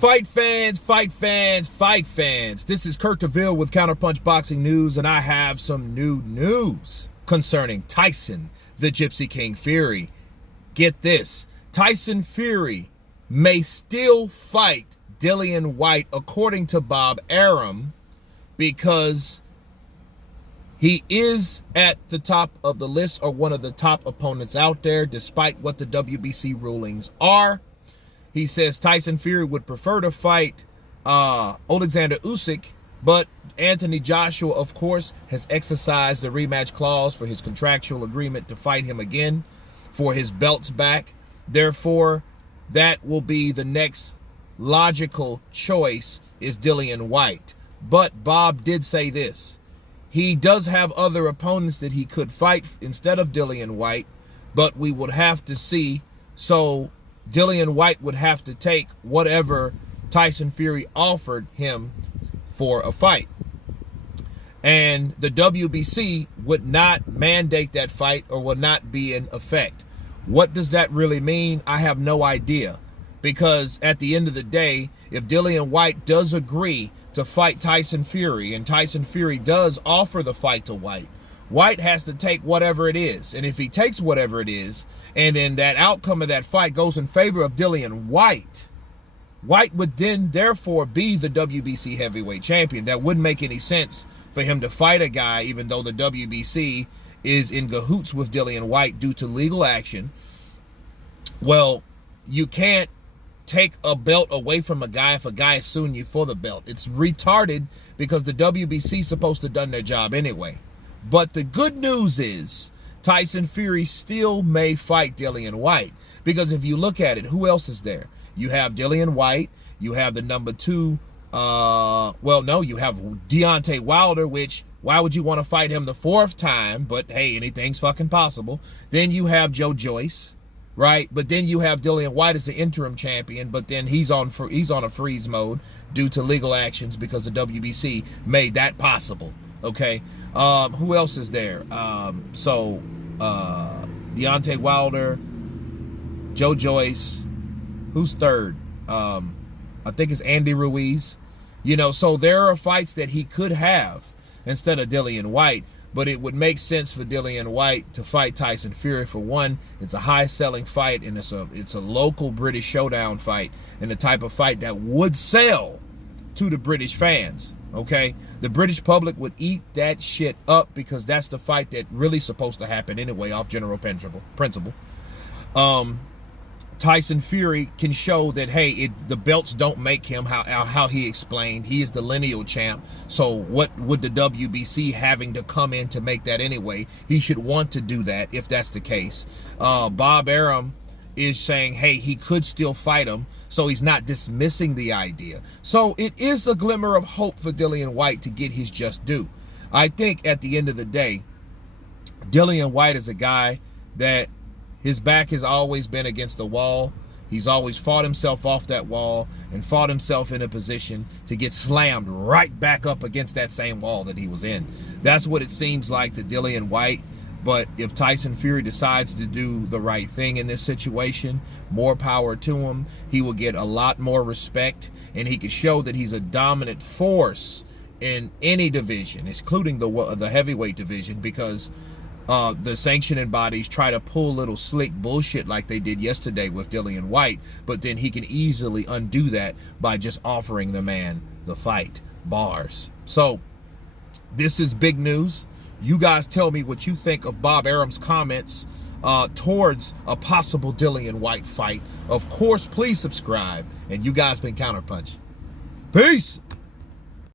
Fight fans, fight fans, fight fans. This is Kurt DeVille with Counterpunch Boxing News, and I have some new news concerning Tyson, the Gypsy King Fury. Get this, Tyson Fury may still fight Dillian Whyte, according to Bob Arum, because he is at the top of the list, or one of the top opponents out there, despite what the WBC rulings are. He says Tyson Fury would prefer to fight Alexander Usyk, but Anthony Joshua, of course, has exercised the rematch clause for his contractual agreement to fight him again for his belts back. Therefore, that will be the next logical choice, is Dillian Whyte. But Bob did say this. He does have other opponents that he could fight instead of Dillian Whyte, but we would have to see. So Dillian Whyte would have to take whatever Tyson Fury offered him for a fight. And the WBC would not mandate that fight, or would not be in effect. What does that really mean? I have no idea. Because at the end of the day, if Dillian Whyte does agree to fight Tyson Fury, and Tyson Fury does offer the fight to Whyte, Whyte has to take whatever it is. And if he takes whatever it is, and then that outcome of that fight goes in favor of Dillian Whyte, Whyte would then therefore be the WBC heavyweight champion. That wouldn't make any sense for him to fight a guy, even though the WBC is in cahoots with Dillian Whyte due to legal action. Well, you can't take a belt away from a guy if a guy is suing you for the belt. It's retarded, because the WBC is supposed to have done their job anyway. But the good news is Tyson Fury still may fight Dillian Whyte, because if you look at it, who else is there? You have Dillian Whyte, you have the number two, you have Deontay Wilder, which, why would you want to fight him the fourth time? But hey, anything's fucking possible. Then you have Joe Joyce, right? But then you have Dillian Whyte as the interim champion, but then he's on a freeze mode due to legal actions, because the WBC made that possible. Okay, who else is there? Deontay Wilder, Joe Joyce. Who's third? I think it's Andy Ruiz. You know, so there are fights that he could have instead of Dillian Whyte, but it would make sense for Dillian Whyte to fight Tyson Fury. For one, it's a high-selling fight, and it's a local British showdown fight, and the type of fight that would sell to the British fans. Okay, the British public would eat that shit up, because that's the fight that really supposed to happen anyway, off general principle. Tyson Fury can show that, hey, the belts don't make him, how he explained. He is the lineal champ. So what would the WBC having to come in to make that anyway? He should want to do that if that's the case. Bob Arum is saying, hey, he could still fight him, so he's not dismissing the idea. So it is a glimmer of hope for Dillian Whyte to get his just due. I think at the end of the day, Dillian Whyte is a guy that his back has always been against the wall. He's always fought himself off that wall and fought himself in a position to get slammed right back up against that same wall that he was in. That's what it seems like to Dillian Whyte. But if Tyson Fury decides to do the right thing in this situation, more power to him. He will get a lot more respect, and he can show that he's a dominant force in any division, including the heavyweight division, because the sanctioning bodies try to pull little slick bullshit like they did yesterday with Dillian Whyte, but then he can easily undo that by just offering the man the fight. Bars. So this is big news. You guys tell me what you think of Bob Arum's comments towards a possible Dillian Whyte fight. Of course, please subscribe. And you guys been Counterpunch. Peace.